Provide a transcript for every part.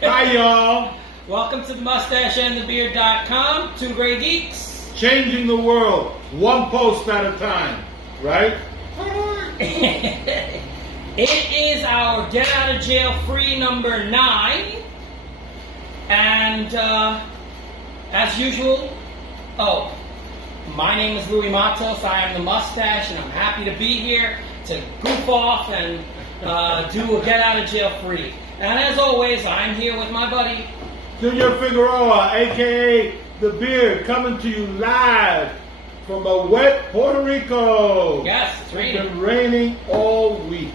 Hi, y'all. Welcome to the MustacheAndTheBeard.com. Two gray geeks. Changing the world, one post at a time, right? It is our Get Out of Jail Free number 9. And as usual, my name is Louis Matos. I am the Mustache, and I'm happy to be here to goof off and do a Get Out of Jail Free. And as always, I'm here with my buddy Junior Figueroa, a.k.a. The Beard, coming to you live from a wet Puerto Rico. Yes, it's raining. It's been raining all week.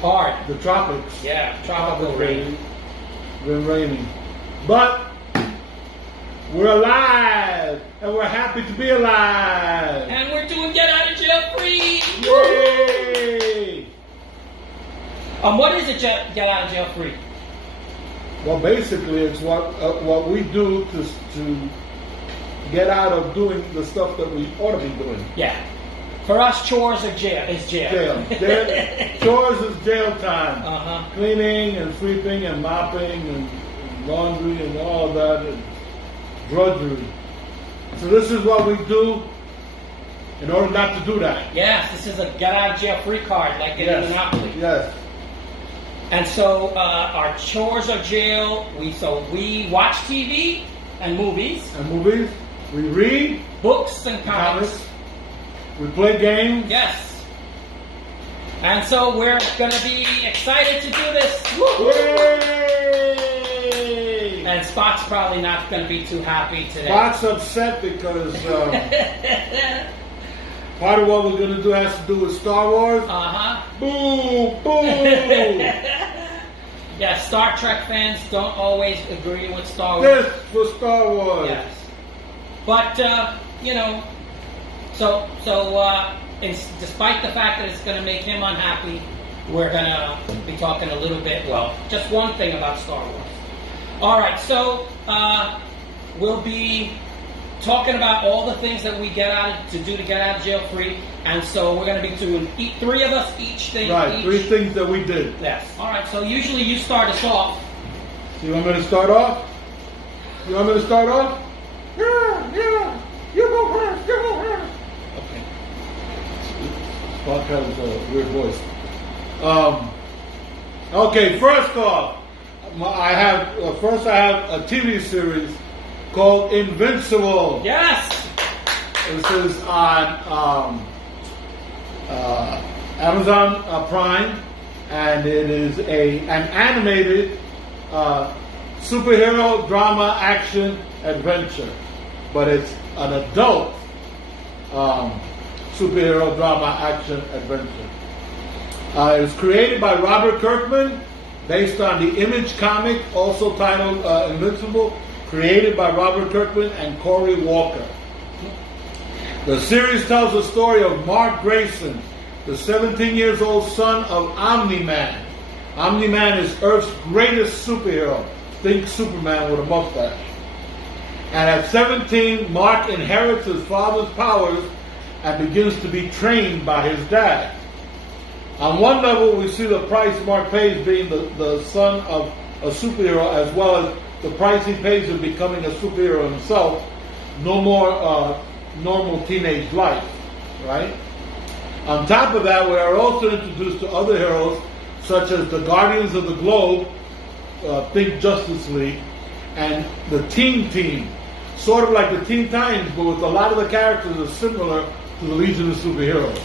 Hard. The tropics. Yeah, tropical rain. Been raining. But we're alive, and we're happy to be alive. And we're doing Get Out of Jail Free. Yay! What is it, Get Out of Jail Free? Well, basically, it's what we do to get out of doing the stuff that we ought to be doing. Yeah. For us, chores are jail. Chores is jail time. Uh-huh. Cleaning and sweeping and mopping and laundry and all that and drudgery. So this is what we do in order not to do that. Yes, this is a Get Out of Jail Free card, like in Monopoly. Yes. And so our chores are jail. We watch TV and movies. We read books and comics. We play games. Yes. And so we're going to be excited to do this. Yay! And Spot's probably not going to be too happy today. Spot's upset because part of what we're going to do has to do with Star Wars. Uh-huh. Boo! Boo! Yeah, Star Trek fans don't always agree with Star Wars. Yes, for Star Wars. Yes. But, despite the fact that it's going to make him unhappy, we're going to be talking a little bit, just one thing about Star Wars. All right, so we'll be talking about all the things that we get to get out of jail free, and so we're going to be doing 3 of us each thing. Right, 3 things that we did. Yes. All right, so usually you start us off. You want me to start off? Yeah. You go first. Okay. Spot has a weird voice. Okay, first off, I have a TV series called Invincible. Yes. This is on Amazon Prime, and it is an animated superhero drama action adventure, but it's an adult superhero drama action adventure. It was created by Robert Kirkman, based on the Image comic, also titled Invincible, created by Robert Kirkman and Corey Walker. The series tells the story of Mark Grayson, the 17-year-old son of Omni-Man. Omni-Man is Earth's greatest superhero. Think Superman with a mustache. And at 17, Mark inherits his father's powers and begins to be trained by his dad. On one level, we see the price Mark pays being the son of a superhero, as well as the price he pays of becoming a superhero himself. No more normal teenage life, right? On top of that, we are also introduced to other heroes, such as the Guardians of the Globe, think Justice League, and the Team, sort of like the Teen Titans, but with a lot of the characters are similar to the Legion of Superheroes.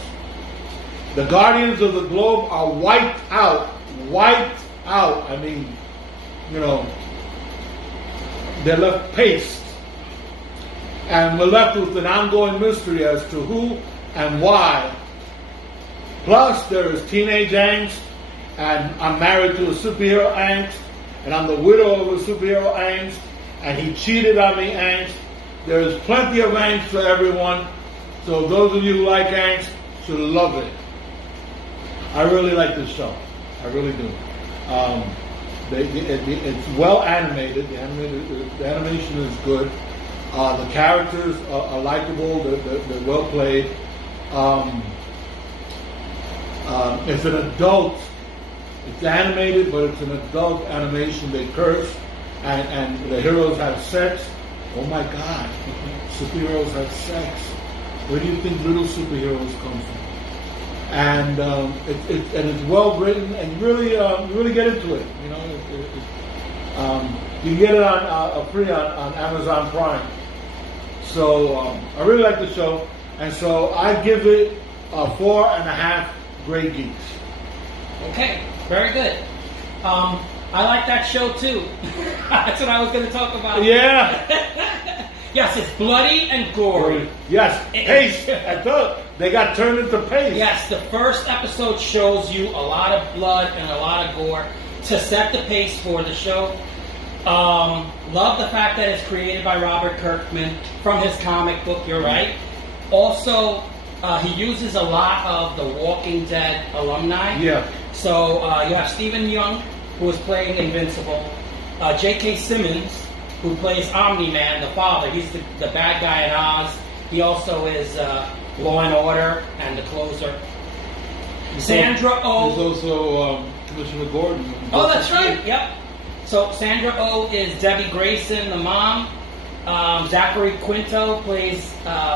The Guardians of the Globe are wiped out. I mean, they're left paste. And we're left with an ongoing mystery as to who and why. Plus, there is teenage angst, and I'm married to a superhero angst, and I'm the widow of a superhero angst, and he cheated on me angst. There is plenty of angst for everyone, so those of you who like angst should love it. I really like this show. I really do. It's well animated. The animation is good. The characters are likable. They're well played. It's an adult It's animated, but it's an adult animation. They curse, and the heroes have sex. Oh my God, superheroes have sex. Where do you think little superheroes come from? And it's well written, and you really get into it. You know, you can get it on free on Amazon Prime. So I really like the show, and so I give it 4.5 Gray Geeks. Okay, very good. I like that show too. That's what I was going to talk about. Yeah. Yes, it's bloody and gory. Yes, paste. I thought they got turned into paste. Yes, the first episode shows you a lot of blood and a lot of gore to set the pace for the show. Love the fact that it's created by Robert Kirkman from his comic book. You're right. Also, he uses a lot of the Walking Dead alumni. Yeah. So you have Stephen Young, who is playing Invincible. J.K. Simmons, who plays Omni-Man, the father. He's the bad guy in Oz. He also is Law and Order and the Closer. Sandra Oh. There's also Commissioner Gordon. Oh, that's right. Yep. So Sandra Oh is Debbie Grayson, the mom. Zachary Quinto plays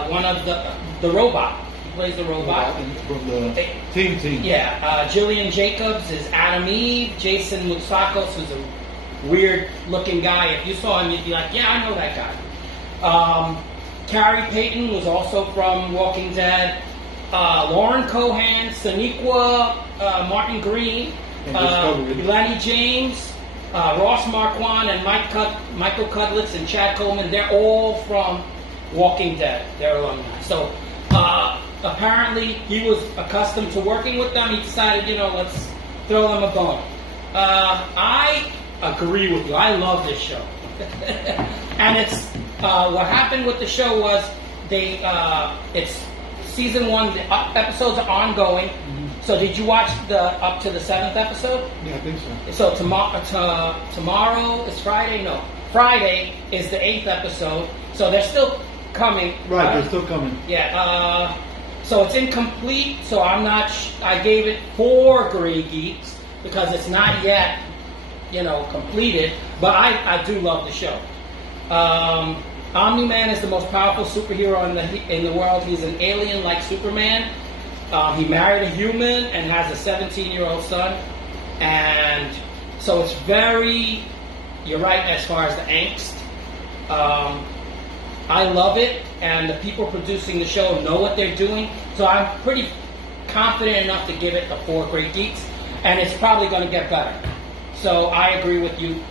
one of the robot. He plays the robot. From the team. Yeah. Jillian Jacobs is Adam Eve. Jason Moutsakos, who's a weird-looking guy. If you saw him, you'd be like, yeah, I know that guy. Carrie Payton was also from Walking Dead. Lauren Cohan, Sonequa Martin Green, Lenny James, Ross Marquand, and Michael Cudlitz and Chad Coleman. They're all from Walking Dead. They're alumni. So apparently he was accustomed to working with them. He decided, let's throw them a bone. I agree with you. I love this show. And it's what happened with the show was it's season 1. The episodes are ongoing. Mm-hmm. So did you watch up to the 7th episode? Yeah, I think so. So tomorrow is Friday. No, Friday is the 8th episode. So they're still coming. Right, they're still coming. Yeah. So it's incomplete. So I'm not. I gave it 4 Gray Geeks because it's not yet, completed. But I do love the show. Omni-Man is the most powerful superhero in the world. He's an alien like Superman. He married a human and has a 17-year-old son. And so it's very, you're right as far as the angst. I love it, and the people producing the show know what they're doing. So I'm pretty confident enough to give it the 4 Great Geeks, and it's probably going to get better. So I agree with you.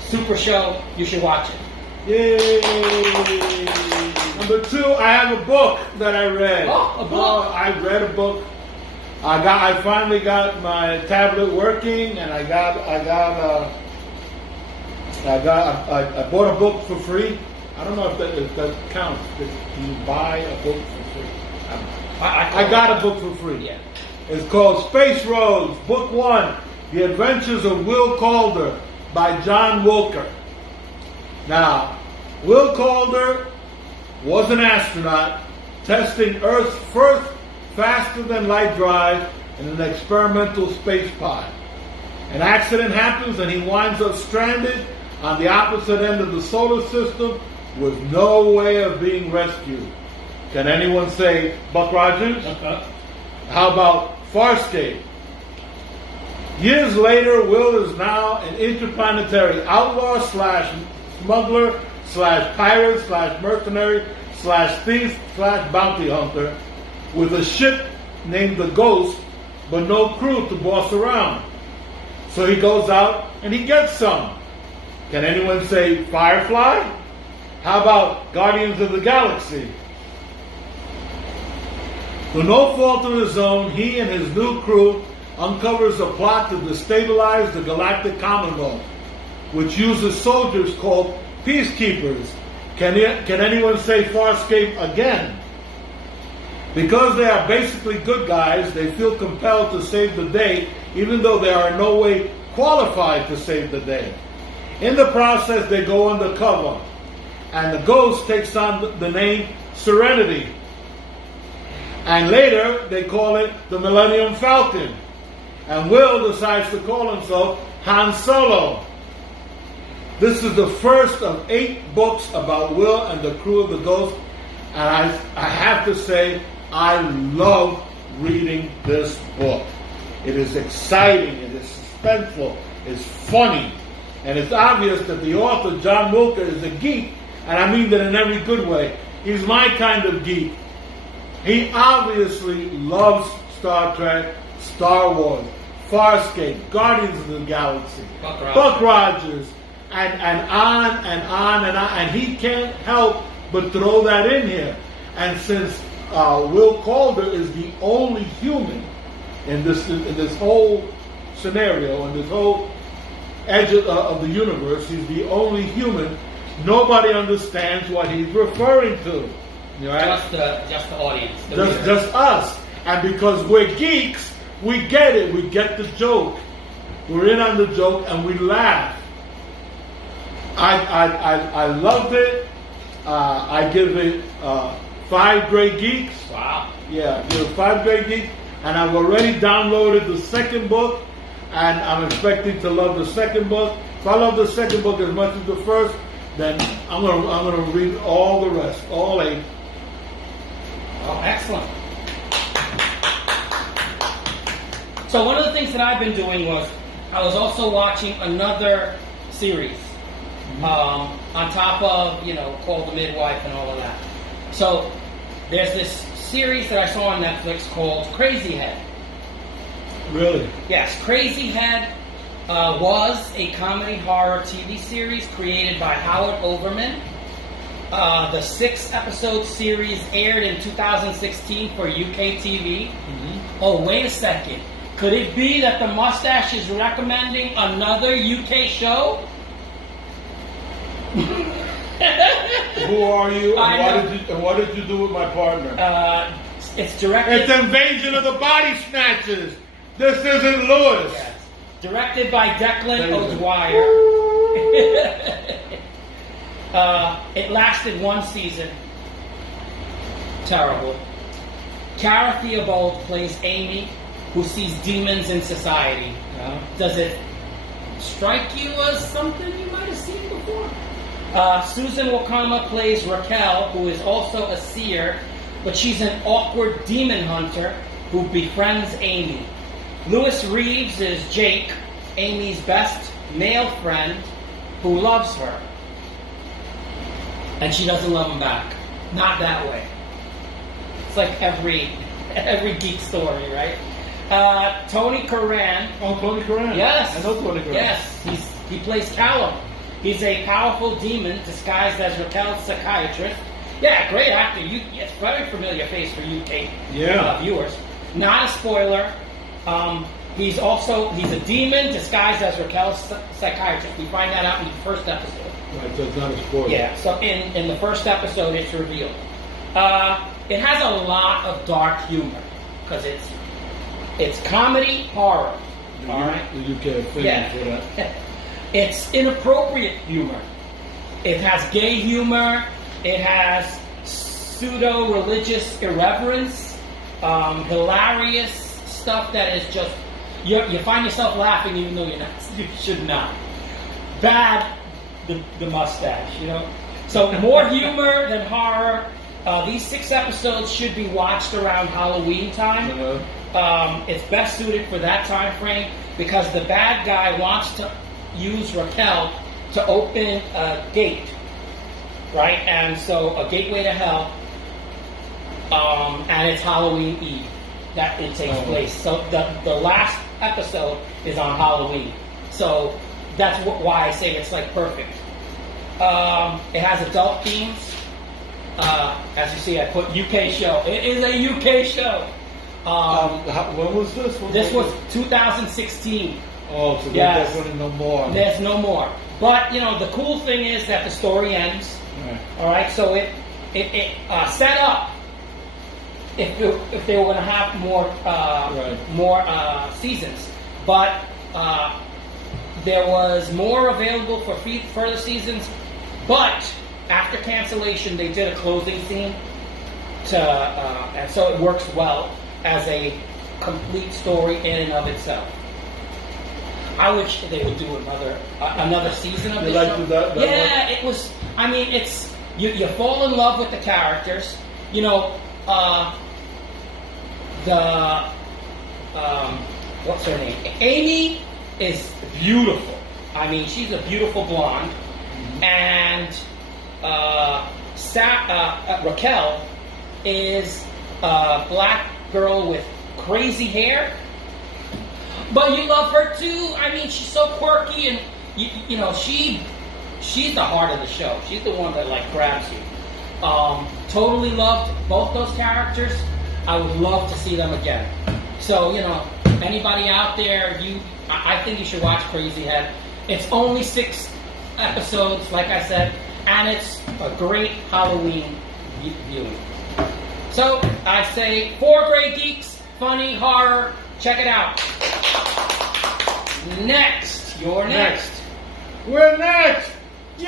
Super show, you should watch it. Yay! Number 2, I have a book that I read. Oh, a book! I read a book. I finally got my tablet working, and I bought a book for free. I don't know if that counts. Can you buy a book for free? I got a book for free. Yeah. It's called Space Roads, Book 1, The Adventures of Will Calder by John Wilker. Now, Will Calder was an astronaut testing Earth's first faster-than-light drive in an experimental space pod. An accident happens and he winds up stranded on the opposite end of the solar system with no way of being rescued. Can anyone say Buck Rogers? How about Farscape? Years later, Will is now an interplanetary outlaw / smuggler / pirate / mercenary / thief / bounty hunter with a ship named the Ghost, but no crew to boss around. So he goes out and he gets some. Can anyone say Firefly? How about Guardians of the Galaxy? Through no fault of his own, he and his new crew uncovers a plot to destabilize the Galactic Commonwealth, which uses soldiers called peacekeepers. Can anyone say Farscape again? Because they are basically good guys, they feel compelled to save the day, even though they are in no way qualified to save the day. In the process, they go undercover, and the Ghost takes on the name Serenity. And later, they call it the Millennium Falcon. and Will decides to call himself Han Solo. This is the first of 8 books about Will and the crew of the Ghost, and I have to say, I love reading this book. It is exciting, it is suspenseful, it's funny, and it's obvious that the author, John Wilker, is a geek, and I mean that in every good way. He's my kind of geek. He obviously loves Star Trek, Star Wars, Farscape, Guardians of the Galaxy, Buck Rogers, and on and on and on, and he can't help but throw that in here. And since Will Calder is the only human in this whole scenario, in this whole edge of the universe, he's the only human. Nobody understands what he's referring to. Right? Just the audience. Just us. And because we're geeks, we get it. We get the joke. We're in on the joke and we laugh. I loved it. I give it 5 great geeks. Wow. Yeah, give it 5 great geeks. And I've already downloaded the second book, and I'm expecting to love the second book. If I love the second book as much as the first, then I'm gonna read all the rest, all 8. Oh, excellent. So one of the things that I've been doing was I was also watching another series on top of, Call the Midwife and all of that. So there's this series that I saw on Netflix called Crazy Head. Really? Yes, Crazy Head was a comedy horror TV series created by Howard Overman. The 6-episode series aired in 2016 for UK TV. Oh, wait a second. Could it be that the mustache is recommending another UK show? Who are you, and what did you do with my partner? It's directed... It's Invasion of the Body Snatchers. This isn't Lewis. Yes. Directed by Declan O'Dwyer. It lasted 1 season. Terrible. Cara Theobald plays Amy, who sees demons in society. Does it strike you as something you might have seen before? Susan Wakama plays Raquel, who is also a seer, but she's an awkward demon hunter who befriends Amy. Lewis Reeves is Jake, Amy's best male friend, who loves her. And she doesn't love him back. Not that way. It's like every geek story, right? Tony Curran. Oh, Tony Curran. Yes. I know Tony Curran. Yes, he plays Callum. He's a powerful demon disguised as Raquel's psychiatrist. Yeah, great actor. It's a very familiar face for UK viewers. Not a spoiler. He's a demon disguised as Raquel's psychiatrist. We find that out in the first episode. Right, so it's not a spoiler. Yeah, so in the first episode it's revealed. It has a lot of dark humor because it's comedy horror. All right. You can't finish for that. It's inappropriate humor. It has gay humor. It has pseudo-religious irreverence. Hilarious stuff that is just you find yourself laughing even though you should not. Bad the mustache, So more humor than horror. These 6 episodes should be watched around Halloween time. It's best suited for that time frame because the bad guy wants to use Raquel to open a gate, right? And so a gateway to hell, and it's Halloween Eve that it takes place. So the last episode is on Halloween. So that's why I say it's like perfect. It has adult themes. As you see, I put UK show. It is a UK show. When was this? This was 2016. Oh, so there's definitely no more. There's no more. But, the cool thing is that the story ends. Right. All right, so it set up if they were going to have more seasons. But there was more available for further seasons. But after cancellation, they did a closing scene and so it works well as a complete story in and of itself. I wish they would do another season of this show. That yeah, it was. I mean, it's you fall in love with the characters. You know, what's her name? Amy is beautiful. I mean, she's a beautiful blonde, and Raquel is a black girl with crazy hair. But you love her too. I mean, she's so quirky, and you know she's the heart of the show. She's the one that like grabs you. Totally loved both those characters. I would love to see them again. So you know, anybody out there, I think you should watch Crazy Head. It's only 6 episodes, like I said, and it's a great Halloween viewing. So I say 4 great geeks, funny horror. Check it out. Next. You're next. We're next! Yay!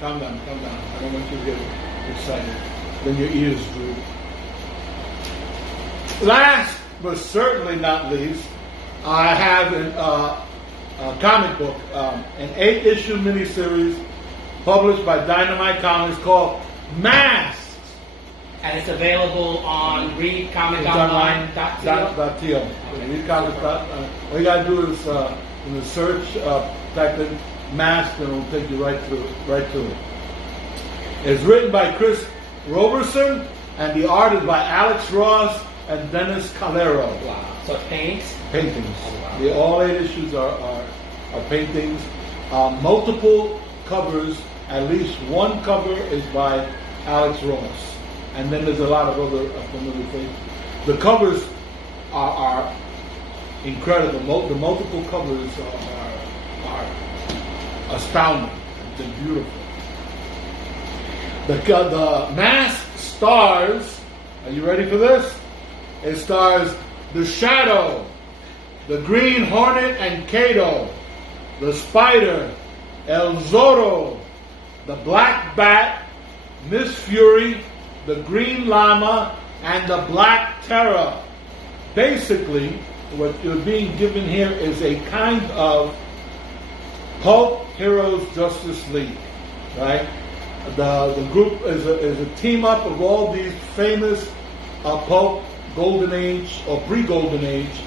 Calm down. I don't want you to get excited. Then your ears droop. Last, but certainly not least, I have a comic book, an 8-issue miniseries published by Dynamite Comics called Mask. And it's available on readcomiconline.to. All you gotta do is in the search type in Mask, and it'll take you right to it. It's written by Chris Roberson, and the art is by Alex Ross and Dennis Calero. Wow! So it's paintings. Oh, wow. All 8 issues are paintings. Multiple covers. At least one cover is by Alex Ross. And then there's a lot of other familiar things. The covers are incredible. The multiple covers are astounding. They're beautiful. The Mask stars, are you ready for this? It stars the Shadow, the Green Hornet and Kato, the Spider, El Zorro, the Black Bat, Miss Fury, the Green Llama, and the Black Terror. Basically, what you're being given here is a kind of Pulp Heroes Justice League, right? The group is a team up of all these famous pulp Golden Age or pre-Golden Age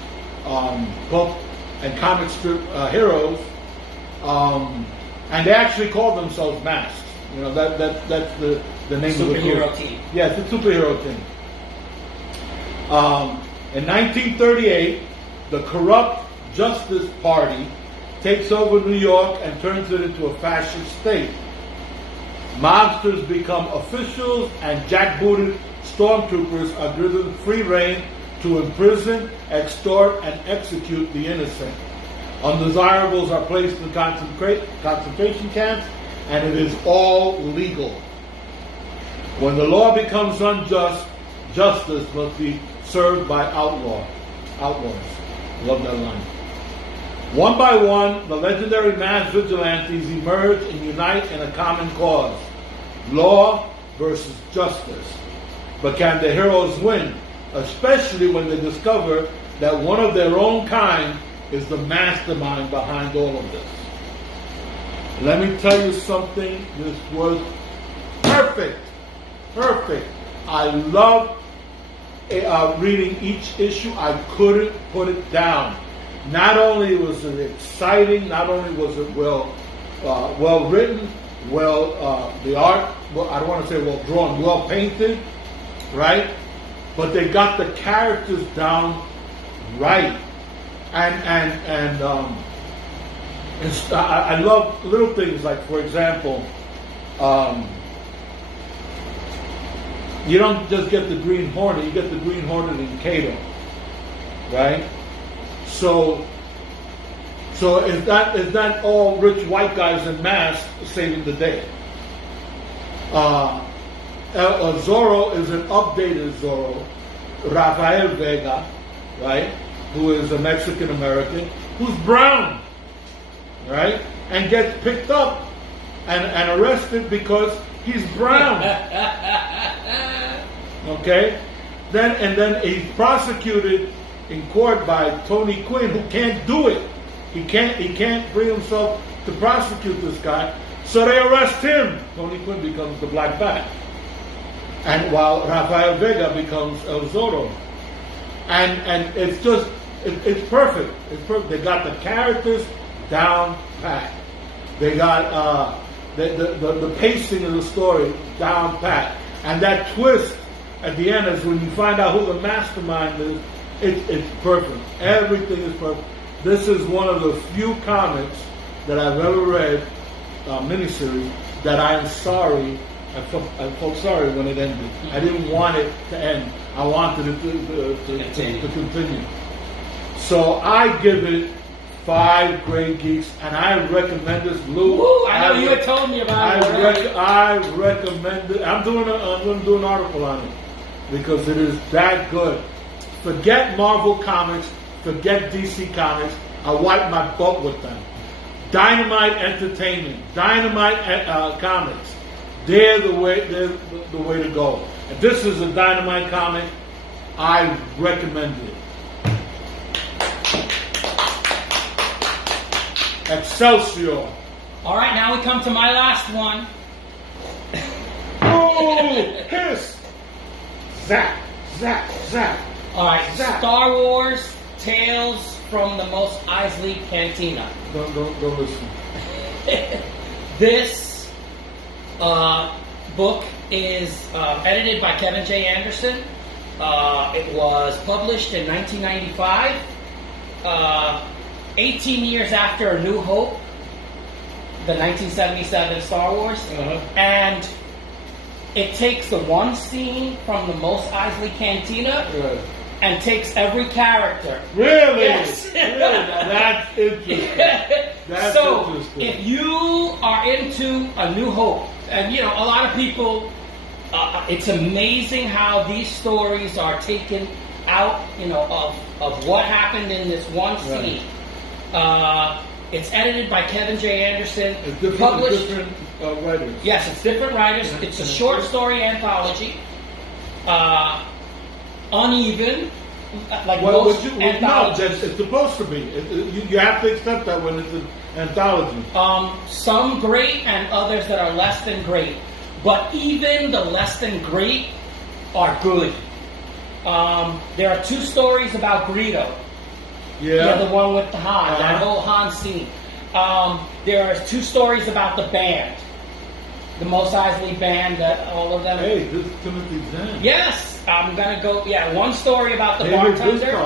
pulp and comic strip heroes, and they actually call themselves Masks. You know that's the name of the superhero team. Yeah, it's a superhero team. In 1938, the corrupt Justice Party takes over New York and turns it into a fascist state. Mobsters become officials, and jackbooted stormtroopers are given free rein to imprison, extort, and execute the innocent. Undesirables are placed in concentration camps, and it is all legal. When the law becomes unjust, justice must be served by outlaws. Love that line. One by one, the legendary mass vigilantes emerge and unite in a common cause: law versus justice. But can the heroes win? Especially when they discover that one of their own kind is the mastermind behind all of this. Let me tell you something. This was perfect. I love reading each issue. I couldn't put it down. Not only was it exciting, not only was it well written, the art, I don't want to say well drawn, well painted, right? But they got the characters down right. And I love little things like, for example, you don't just get the Green Hornet, you get the Green Hornet in Kato, right? So is that all rich white guys in masks saving the day? Zorro is an updated Zorro, Rafael Vega, right? Who is a Mexican American, who's brown, right? And gets picked up and arrested because he's brown. Okay? then he's prosecuted in court by Tony Quinn, who can't do it. He can't bring himself to prosecute this guy. So they arrest him. Tony Quinn becomes the Black Bat. And while Rafael Vega becomes El Zorro. And it's just, it's perfect. It's perfect. They got the characters down pat. They got the pacing of the story down pat. And that twist at the end is when you find out who the mastermind is, it's perfect. Everything is perfect. This is one of the few comics that I've ever read, miniseries, that I am sorry. I felt sorry when it ended. I didn't want it to end. I wanted it to continue. So I give it 5 Great Geeks, and I recommend this. Lou, Woo, I know you had told me about it. I recommend it. I'm going to do an article on it because it is that good. Forget Marvel Comics. Forget DC Comics. I wipe my butt with them. Dynamite Entertainment. Dynamite Comics. They're the way to go. If this is a Dynamite comic, I recommend it. Excelsior. All right, now we come to my last one. Oh, hiss. Zap, zap, zap. All right, Zap. Star Wars Tales from the Mos Eisley Cantina. Don't listen. This book is edited by Kevin J. Anderson. It was published in 1995, 18 years after A New Hope, the 1977 Star Wars. And it takes the one scene from the Mos Eisley Cantina and takes every character. Really? Yes. Really? That's interesting. That's so, interesting. if you are into A New Hope, and you know, a lot of people, it's amazing how these stories are taken out, you know, of what happened in this one scene. It's edited by Kevin J. Anderson. It's different, writers. Yes, it's different writers. It's a short story anthology. Uneven, like most anthologies. It's supposed to be. You have to accept that when it's an anthology. Some great and others that are less than great. But even the less than great are good. There are 2 stories about Greedo. Yeah, the one with the Han, that whole Han scene. There are 2 stories about the band. The Mos Eisley band, that all of them. Hey, this is Timothy Zahn. Yes, I'm gonna go. Yeah, one story about the bartender.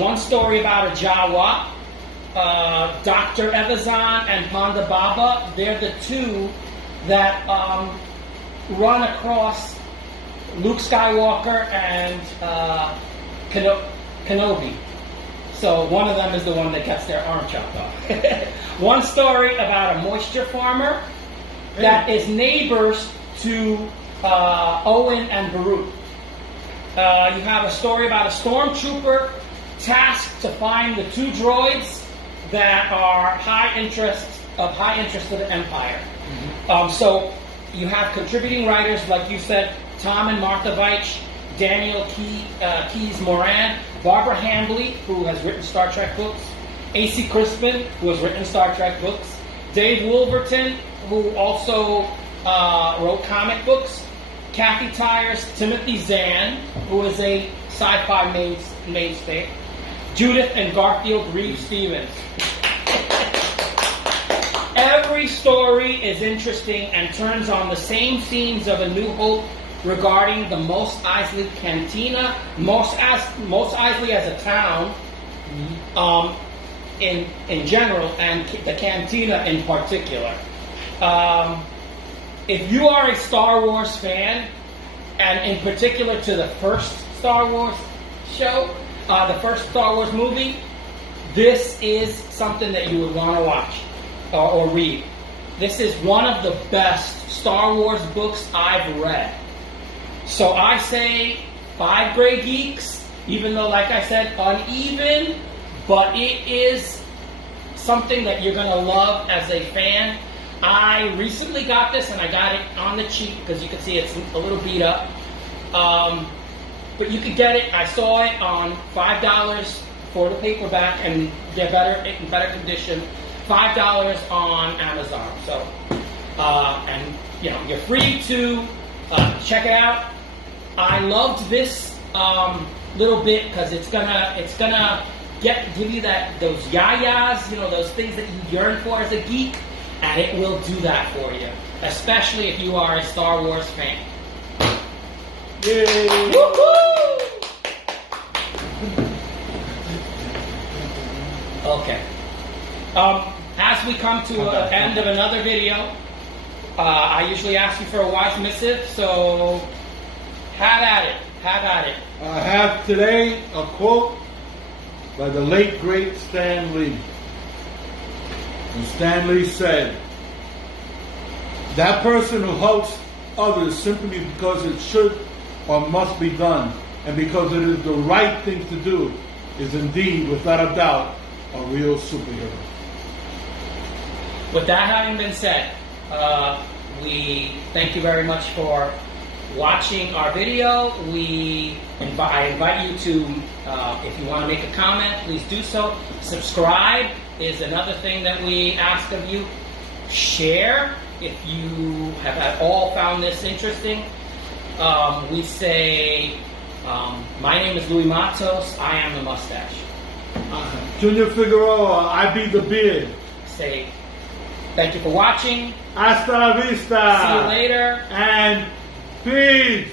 One story about a Jawa. Dr. Evazan and Ponda Baba. They're the 2 that run across Luke Skywalker and Kenobi. So one of them is the one that gets their arm chopped off. One story about a moisture farmer that is neighbors to Owen and Baruch. You have a story about a stormtrooper tasked to find the 2 droids that are of high interest to the Empire. So you have contributing writers, like you said, Tom and Martha Veitch, Daniel Keyes Moran, Barbara Hambly, who has written Star Trek books, A.C. Crispin, who has written Star Trek books, Dave Wolverton, who also wrote comic books, Kathy Tyers, Timothy Zahn, who is a sci-fi mainstay, Judith and Garfield Reeves-Stevens. Every story is interesting and turns on the same themes of A New Hope regarding the Mos Eisley Cantina, Mos Eisley as a town, in general, and the Cantina in particular. If you are a Star Wars fan, and in particular to the first Star Wars show, the first Star Wars movie, this is something that you would want to watch or read. This is one of the best Star Wars books I've read. So I say 5 Grey Geeks, even though, like I said, uneven, but it is something that you're going to love as a fan. I recently got this, and I got it on the cheap because you can see it's a little beat up. but you could get it. I saw it on $5 for the paperback, and they're in better condition. $5 on Amazon. So, and you're free to check it out. I loved this little bit because it's gonna give you those yayas, those things that you yearn for as a geek, and it will do that for you, especially if you are a Star Wars fan. Yay! Woo-hoo! Okay. As we come to the end of another video, I usually ask you for a wise missive, so have at it. Have at it. I have today a quote by the late, great Stan Lee. And Stan Lee said, "That person who helps others simply because it should or must be done, and because it is the right thing to do, is indeed, without a doubt, a real superhero." With that having been said, we thank you very much for watching our video. I invite you to, if you want to make a comment, please do so. Subscribe is another thing that we ask of you. Share if you have at all found this interesting. We say, my name is Louis Matos. I am the mustache. Junior Figueroa, I be the beard. Say, thank you for watching. Hasta la vista. See you later. And peace.